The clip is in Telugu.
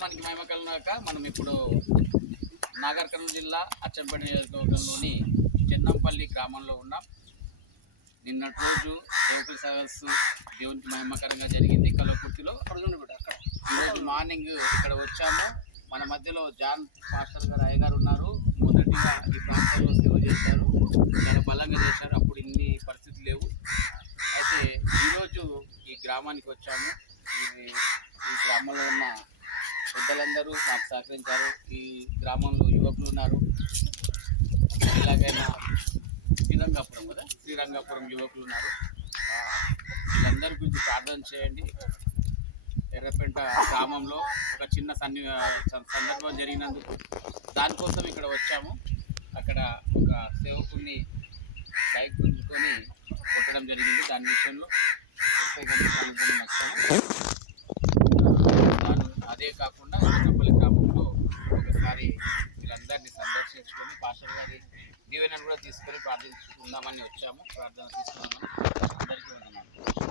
మనకి మహిమ కలిగినాక మనం ఇప్పుడు నాగర్ కర్నూలు జిల్లా అచ్చంపేట నియోజకవర్గంలోని చెన్నంపల్లి గ్రామంలో ఉన్నాం. నిన్నటి రోజు సేవకుల సదస్సు దేవునికి మహిమకరంగా జరిగింది కలవకుర్తిలో. ఈరోజు మార్నింగ్ ఇక్కడ వచ్చాము. మన మధ్యలో జాన్ పాస్టర్ గారు అయ్యగారు ఉన్నారు. మొదటిగా ఈ ప్రాంతంలో సేవ చేశారు, చాలా బలంగా చేశారు. అప్పుడు ఇన్ని పరిస్థితులు లేవు. అయితే ఈరోజు ఈ గ్రామానికి వచ్చాము. ఈ గ్రామంలో ఉన్న పెద్దలందరూ మాకు సహకరించారు. ఈ గ్రామంలో యువకులు ఉన్నారు. ఎలాగైనా శ్రీరంగాపురం యువకులు ఉన్నారు. వీళ్ళందరి గురించి ప్రార్థన చేయండి. ఎర్రపేట గ్రామంలో ఒక చిన్న సందర్భం జరిగినందుకు దానికోసం ఇక్కడ వచ్చాము. అక్కడ ఒక సేవకుని బైక్ గుంజుకొని కొట్టడం జరిగింది. దాని విషయంలో అదే కాకుండా చెన్నపల్లి గ్రామంలో ఒకసారి వీళ్ళందరినీ సందర్శించుకొని పాస్టర్ గారి దీవెనను కూడా తీసుకొని ప్రార్థించుకుందామని వచ్చాము. ప్రార్థన తీసుకున్నామని అందరికీ వందనాలు.